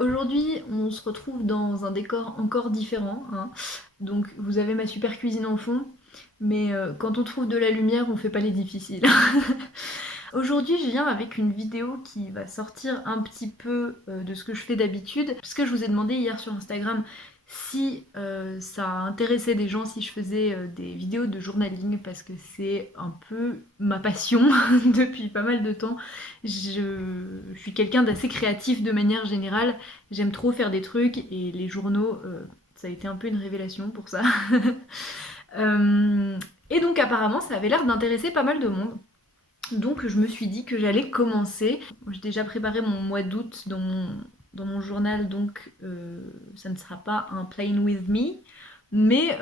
Aujourd'hui on se retrouve dans un décor encore différent, hein. Donc vous avez ma super cuisine en fond, mais quand on trouve de la lumière on fait pas les difficiles. Aujourd'hui je viens avec une vidéo qui va sortir un petit peu de ce que je fais d'habitude, parce que je vous ai demandé hier sur Instagram si ça intéressait des gens si je faisais des vidéos de journaling, parce que c'est un peu ma passion depuis pas mal de temps. Je suis quelqu'un d'assez créatif de manière générale, j'aime trop faire des trucs et les journaux, ça a été un peu une révélation pour ça. Et donc apparemment ça avait l'air d'intéresser pas mal de monde. Donc je me suis dit que j'allais commencer. J'ai déjà préparé mon mois d'août dans mon journal, donc ça ne sera pas un plain with me. Mais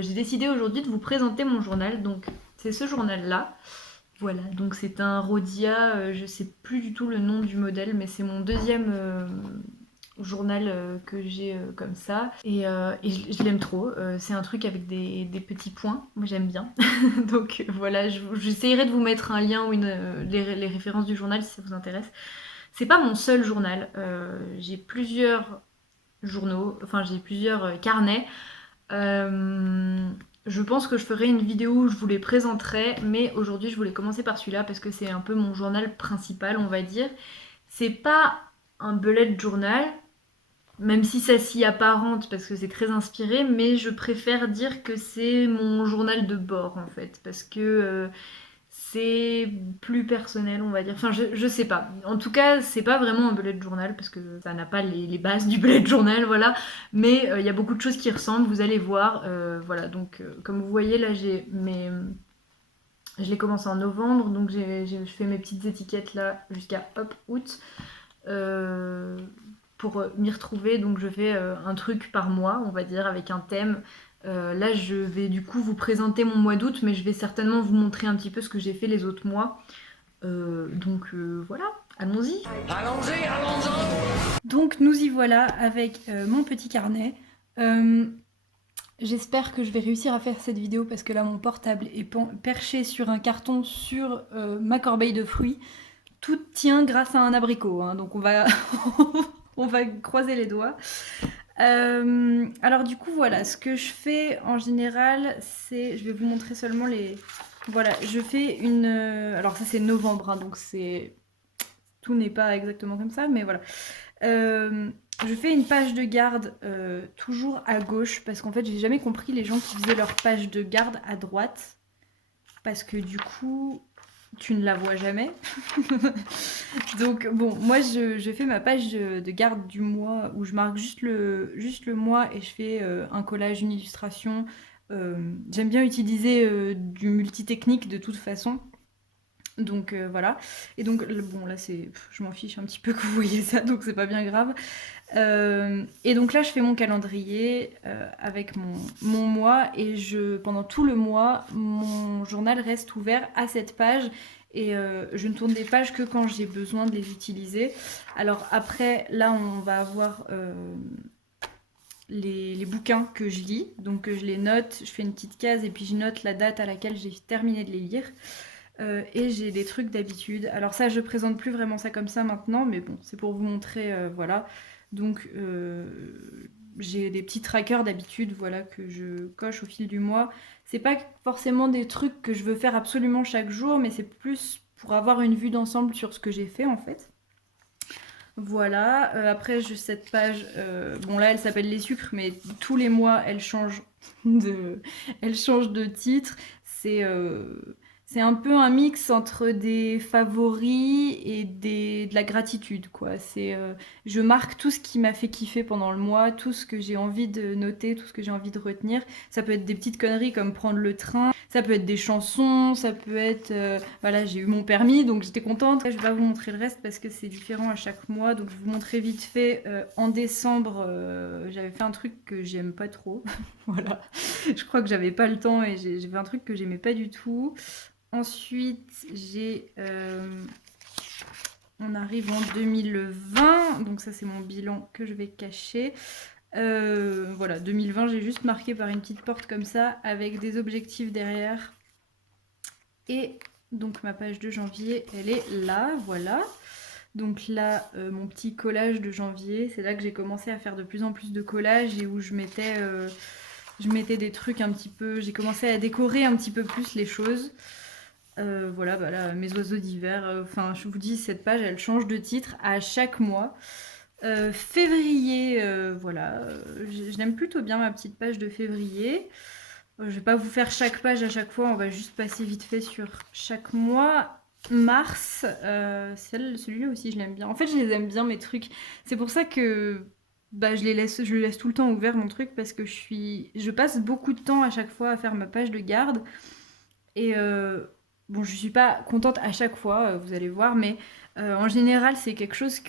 j'ai décidé aujourd'hui de vous présenter mon journal, donc c'est ce journal-là. Voilà, donc c'est un Rhodia, je sais plus du tout le nom du modèle, mais c'est mon deuxième journal que j'ai comme ça. Et je l'aime trop, c'est un truc avec des petits points, moi j'aime bien. Donc voilà, j'essayerai de vous mettre un lien ou les références du journal si ça vous intéresse. C'est pas mon seul journal, j'ai plusieurs journaux, enfin j'ai plusieurs carnets. Euh, je pense que je ferai une vidéo où je vous les présenterai, mais aujourd'hui je voulais commencer par celui-là parce que c'est un peu mon journal principal, on va dire. C'est pas un bullet journal, même si ça s'y apparente parce que c'est très inspiré, mais je préfère dire que c'est mon journal de bord en fait, parce que c'est plus personnel, on va dire. Enfin, je sais pas. En tout cas, c'est pas vraiment un bullet journal parce que ça n'a pas les bases du bullet journal, voilà. Mais il y a beaucoup de choses qui ressemblent, vous allez voir. Voilà, donc comme vous voyez, là, je l'ai commencé en novembre, donc je fais mes petites étiquettes là jusqu'à hop, août. Euh, pour m'y retrouver, donc je fais un truc par mois, on va dire, avec un thème. Là, je vais du coup vous présenter mon mois d'août, mais je vais certainement vous montrer un petit peu ce que j'ai fait les autres mois. Voilà, allons-y. Donc nous y voilà avec mon petit carnet. J'espère que je vais réussir à faire cette vidéo parce que là mon portable est perché sur un carton sur ma corbeille de fruits. Tout tient grâce à un abricot, hein, donc on va, on va croiser les doigts. Alors du coup voilà, ce que je fais en général, c'est, je vais vous montrer seulement les... Voilà, je fais une... Alors ça c'est novembre, hein, donc c'est... Tout n'est pas exactement comme ça, mais voilà. Je fais une page de garde toujours à gauche, parce qu'en fait j'ai jamais compris les gens qui faisaient leur page de garde à droite, parce que du coup tu ne la vois jamais. Donc bon, moi je fais ma page de garde du mois où je marque juste le mois et je fais un collage, une illustration. J'aime bien utiliser du multitechnique de toute façon. Donc voilà. Et donc bon là c'est, je m'en fiche un petit peu que vous voyez ça, donc c'est pas bien grave. Et donc là je fais mon calendrier avec mon mois et pendant tout le mois mon journal reste ouvert à cette page et je ne tourne des pages que quand j'ai besoin de les utiliser. Alors après là on va avoir les bouquins que je lis, donc je les note, je fais une petite case et puis je note la date à laquelle j'ai terminé de les lire. Et j'ai des trucs d'habitude. Alors ça, je présente plus vraiment ça comme ça maintenant, mais bon, c'est pour vous montrer, voilà. Donc j'ai des petits trackers d'habitude, voilà, que je coche au fil du mois. C'est pas forcément des trucs que je veux faire absolument chaque jour, mais c'est plus pour avoir une vue d'ensemble sur ce que j'ai fait en fait. Voilà, après j'ai cette page, bon là elle s'appelle les sucres, mais tous les mois elle change elle change de titre. C'est un peu un mix entre des favoris et de la gratitude, quoi. Je marque tout ce qui m'a fait kiffer pendant le mois, tout ce que j'ai envie de noter, tout ce que j'ai envie de retenir. Ça peut être des petites conneries comme prendre le train, ça peut être des chansons, ça peut être... voilà, j'ai eu mon permis, donc j'étais contente. Je vais pas vous montrer le reste parce que c'est différent à chaque mois, donc je vais vous montrer vite fait. En décembre, j'avais fait un truc que j'aime pas trop. Voilà, je crois que j'avais pas le temps et j'ai fait un truc que j'aimais pas du tout. Ensuite, on arrive en 2020, donc ça c'est mon bilan que je vais cacher. Voilà, 2020, j'ai juste marqué par une petite porte comme ça, avec des objectifs derrière. Et donc ma page de janvier, elle est là, voilà. Donc là, mon petit collage de janvier, c'est là que j'ai commencé à faire de plus en plus de collages et où je mettais des trucs un petit peu... J'ai commencé à décorer un petit peu plus les choses. Voilà, bah là, mes oiseaux d'hiver. Enfin, je vous dis, cette page, elle change de titre à chaque mois. Février, voilà, je l'aime plutôt bien ma petite page de février. Je vais pas vous faire chaque page à chaque fois, on va juste passer vite fait sur chaque mois. Mars, celui-là aussi je l'aime bien. En fait, je les aime bien mes trucs. C'est pour ça que bah, je le laisse tout le temps ouvert mon truc parce que je passe beaucoup de temps à chaque fois à faire ma page de garde. Et bon, je suis pas contente à chaque fois, vous allez voir, mais en général, c'est quelque chose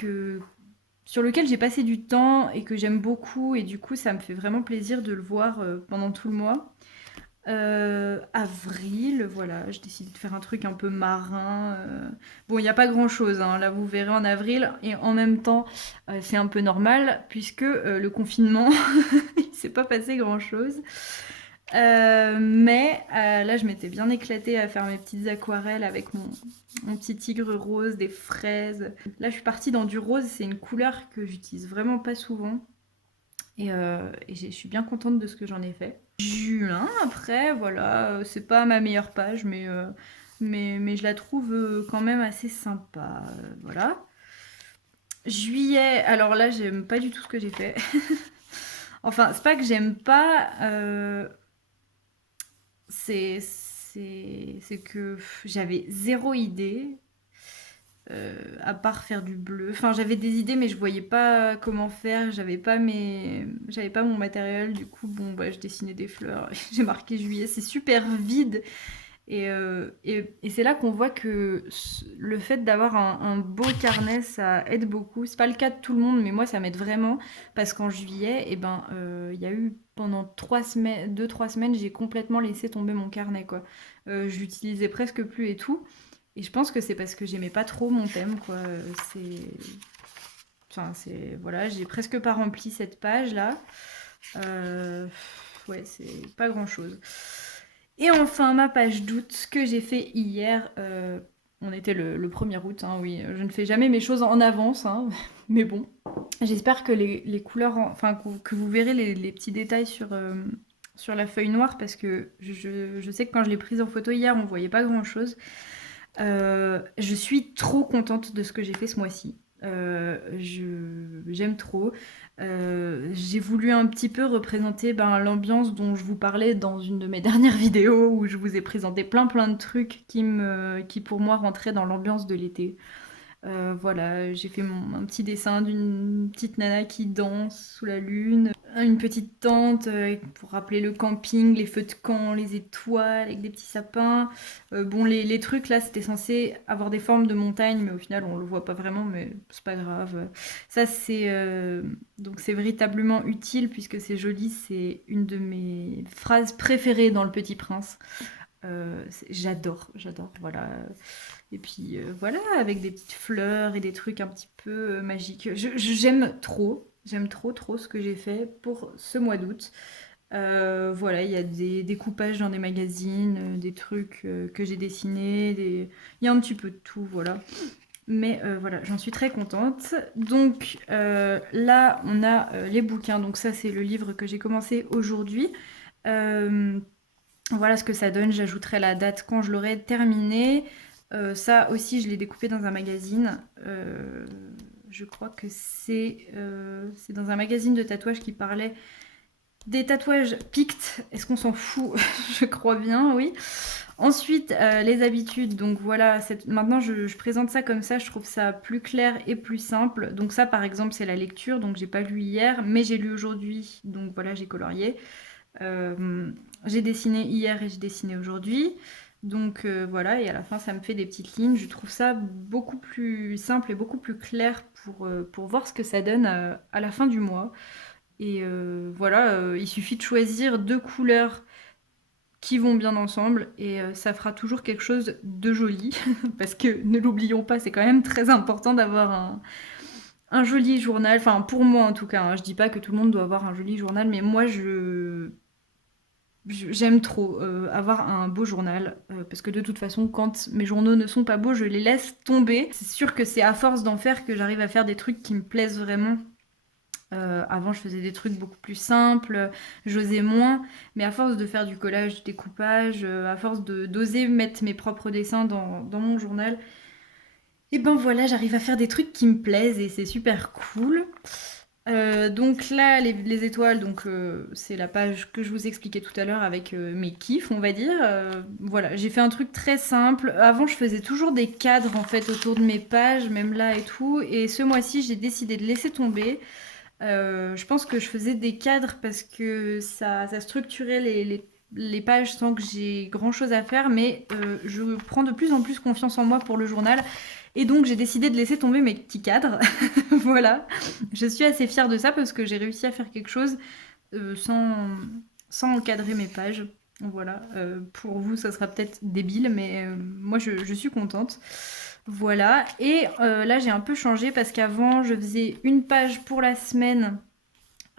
sur lequel j'ai passé du temps et que j'aime beaucoup, et du coup, ça me fait vraiment plaisir de le voir pendant tout le mois. Avril, voilà, je décide de faire un truc un peu marin. Bon, il n'y a pas grand-chose, hein, là vous verrez en avril, et en même temps, c'est un peu normal, puisque le confinement, il s'est pas passé grand-chose. Mais là, je m'étais bien éclatée à faire mes petites aquarelles avec mon petit tigre rose, des fraises. Là, je suis partie dans du rose, c'est une couleur que j'utilise vraiment pas souvent. Et je suis bien contente de ce que j'en ai fait. Juin, après, voilà, c'est pas ma meilleure page, mais je la trouve quand même assez sympa. Voilà. Juillet, alors là, j'aime pas du tout ce que j'ai fait. Enfin, c'est pas que j'aime pas, c'est que j'avais zéro idée, à part faire du bleu. Enfin, j'avais des idées, mais je voyais pas comment faire. J'avais pas mon matériel. Du coup, bon, bah, je dessinais des fleurs. J'ai marqué juillet. C'est super vide. Et c'est là qu'on voit que le fait d'avoir un beau carnet, ça aide beaucoup. C'est pas le cas de tout le monde, mais moi, ça m'aide vraiment. Parce qu'en juillet, eh ben, il y a eu pendant 3 semaines, 2-3 semaines, j'ai complètement laissé tomber mon carnet, quoi. Je l'utilisais presque plus et tout. Et je pense que c'est parce que j'aimais pas trop mon thème, quoi. C'est... Enfin, c'est... Voilà, j'ai presque pas rempli cette page-là. Ouais, c'est pas grand-chose. Et enfin, ma page d'août que j'ai fait hier. On était le 1er août, hein, oui. Je ne fais jamais mes choses en avance, hein, mais bon. J'espère que les couleurs, enfin, que vous verrez les petits détails sur la feuille noire, parce que je sais que quand je l'ai prise en photo hier, on voyait pas grand-chose. Je suis trop contente de ce que j'ai fait ce mois-ci. J'aime trop. J'ai voulu un petit peu représenter l'ambiance dont je vous parlais dans une de mes dernières vidéos où je vous ai présenté plein de trucs qui pour moi rentraient dans l'ambiance de l'été. Voilà, j'ai fait un petit dessin d'une petite nana qui danse sous la lune, une petite tente pour rappeler le camping, les feux de camp, les étoiles avec des petits sapins. Bon, les trucs là, c'était censé avoir des formes de montagne, mais au final, on le voit pas vraiment, mais c'est pas grave. Ça, donc c'est véritablement utile puisque c'est joli, c'est une de mes phrases préférées dans Le Petit Prince. J'adore, voilà. Et puis voilà, avec des petites fleurs et des trucs un petit peu magiques. J'aime trop ce que j'ai fait pour ce mois d'août. Voilà, il y a des découpages dans des magazines, des trucs que j'ai dessinés, il y a un petit peu de tout, voilà. Mais voilà, j'en suis très contente. Donc là, on a les bouquins. Donc ça, c'est le livre que j'ai commencé aujourd'hui. Voilà ce que ça donne. J'ajouterai la date quand je l'aurai terminé. Ça aussi, je l'ai découpé dans un magazine. Je crois que c'est dans un magazine de tatouage qui parlait des tatouages Pict. Est-ce qu'on s'en fout? Je crois bien, oui. Ensuite, les habitudes. Donc voilà, maintenant je présente ça comme ça. Je trouve ça plus clair et plus simple. Donc ça, par exemple, c'est la lecture. Donc j'ai pas lu hier, mais j'ai lu aujourd'hui. Donc voilà, j'ai colorié. J'ai dessiné hier et j'ai dessiné aujourd'hui. Donc voilà, et à la fin ça me fait des petites lignes. Je trouve ça beaucoup plus simple et beaucoup plus clair pour voir ce que ça donne à la fin du mois. Et voilà, il suffit de choisir 2 couleurs qui vont bien ensemble et ça fera toujours quelque chose de joli. Parce que ne l'oublions pas, c'est quand même très important d'avoir un joli journal. Enfin pour moi en tout cas, hein. Je dis pas que tout le monde doit avoir un joli journal, mais moi j'aime trop avoir un beau journal, parce que de toute façon, quand mes journaux ne sont pas beaux, je les laisse tomber. C'est sûr que c'est à force d'en faire que j'arrive à faire des trucs qui me plaisent vraiment. Avant, je faisais des trucs beaucoup plus simples, j'osais moins, mais à force de faire du collage, du découpage, à force d'oser mettre mes propres dessins dans mon journal, et ben voilà, j'arrive à faire des trucs qui me plaisent et c'est super cool. Donc là, les étoiles, donc c'est la page que je vous expliquais tout à l'heure avec mes kiffs, on va dire. Voilà, j'ai fait un truc très simple. Avant, je faisais toujours des cadres en fait autour de mes pages, même là et tout. Et ce mois-ci, j'ai décidé de laisser tomber. Je pense que je faisais des cadres parce que ça structurait les pages sans que j'ai grand chose à faire, mais je prends de plus en plus confiance en moi pour le journal. Et donc j'ai décidé de laisser tomber mes petits cadres. Voilà. Je suis assez fière de ça parce que j'ai réussi à faire quelque chose sans encadrer mes pages. Voilà. Pour vous, ça sera peut-être débile, mais moi je suis contente. Voilà. Et là, j'ai un peu changé parce qu'avant, je faisais une page pour la semaine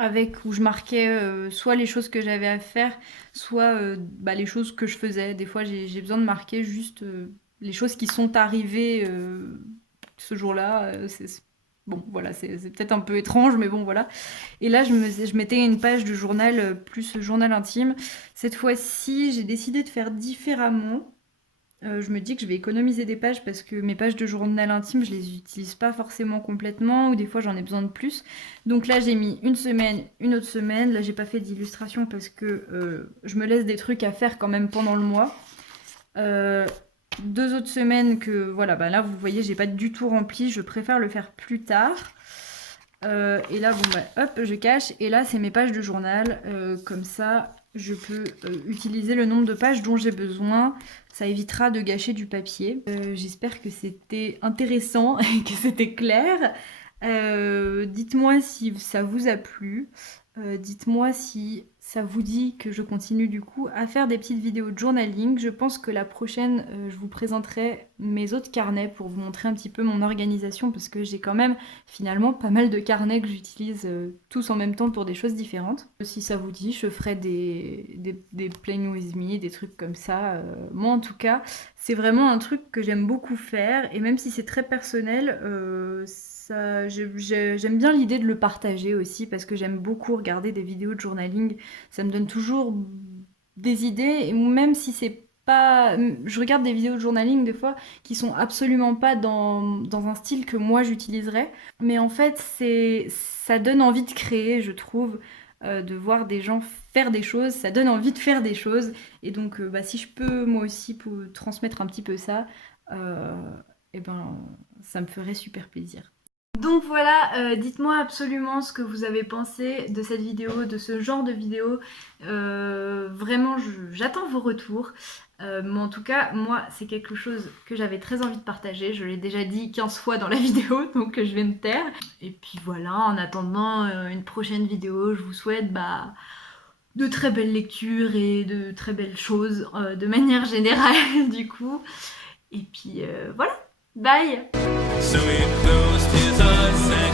avec où je marquais soit les choses que j'avais à faire, soit les choses que je faisais. Des fois, j'ai besoin de marquer juste les choses qui sont arrivées ce jour-là. Bon, voilà, c'est peut-être un peu étrange, mais bon, voilà. Et là, je mettais une page de journal plus journal intime. Cette fois-ci, j'ai décidé de faire différemment. Je me dis que je vais économiser des pages parce que mes pages de journal intime, je les utilise pas forcément complètement ou des fois j'en ai besoin de plus. Donc là, j'ai mis une semaine, une autre semaine. Là, j'ai pas fait d'illustration parce que je me laisse des trucs à faire quand même pendant le mois. 2 autres semaines que voilà, là vous voyez, j'ai pas du tout rempli. Je préfère le faire plus tard. Et là, hop, je cache. Et là, c'est mes pages de journal. Comme ça, je peux utiliser le nombre de pages dont j'ai besoin. Ça évitera de gâcher du papier. J'espère que c'était intéressant et que c'était clair. Dites-moi si ça vous a plu. Dites-moi si ça vous dit que je continue du coup à faire des petites vidéos de journaling. Je pense que la prochaine, je vous présenterai mes autres carnets pour vous montrer un petit peu mon organisation parce que j'ai quand même finalement pas mal de carnets que j'utilise tous en même temps pour des choses différentes. Si ça vous dit, je ferai des Playing with me, des trucs comme ça. Moi en tout cas, c'est vraiment un truc que j'aime beaucoup faire et même si c'est très personnel, j'aime bien l'idée de le partager aussi parce que j'aime beaucoup regarder des vidéos de journaling. Ça me donne toujours des idées, et même si c'est pas... Je regarde des vidéos de journaling des fois qui sont absolument pas dans un style que moi j'utiliserais. Mais en fait, ça donne envie de créer, je trouve, de voir des gens faire des choses. Ça donne envie de faire des choses. Et donc, si je peux moi aussi transmettre un petit peu ça, et ben, ça me ferait super plaisir. Donc voilà, dites-moi absolument ce que vous avez pensé de cette vidéo, de ce genre de vidéo. Vraiment, j'attends vos retours. Mais en tout cas, moi, c'est quelque chose que j'avais très envie de partager. Je l'ai déjà dit 15 fois dans la vidéo, donc je vais me taire. Et puis voilà, en attendant une prochaine vidéo, je vous souhaite de très belles lectures et de très belles choses de manière générale, du coup. Et puis voilà, bye! So it goes to the same.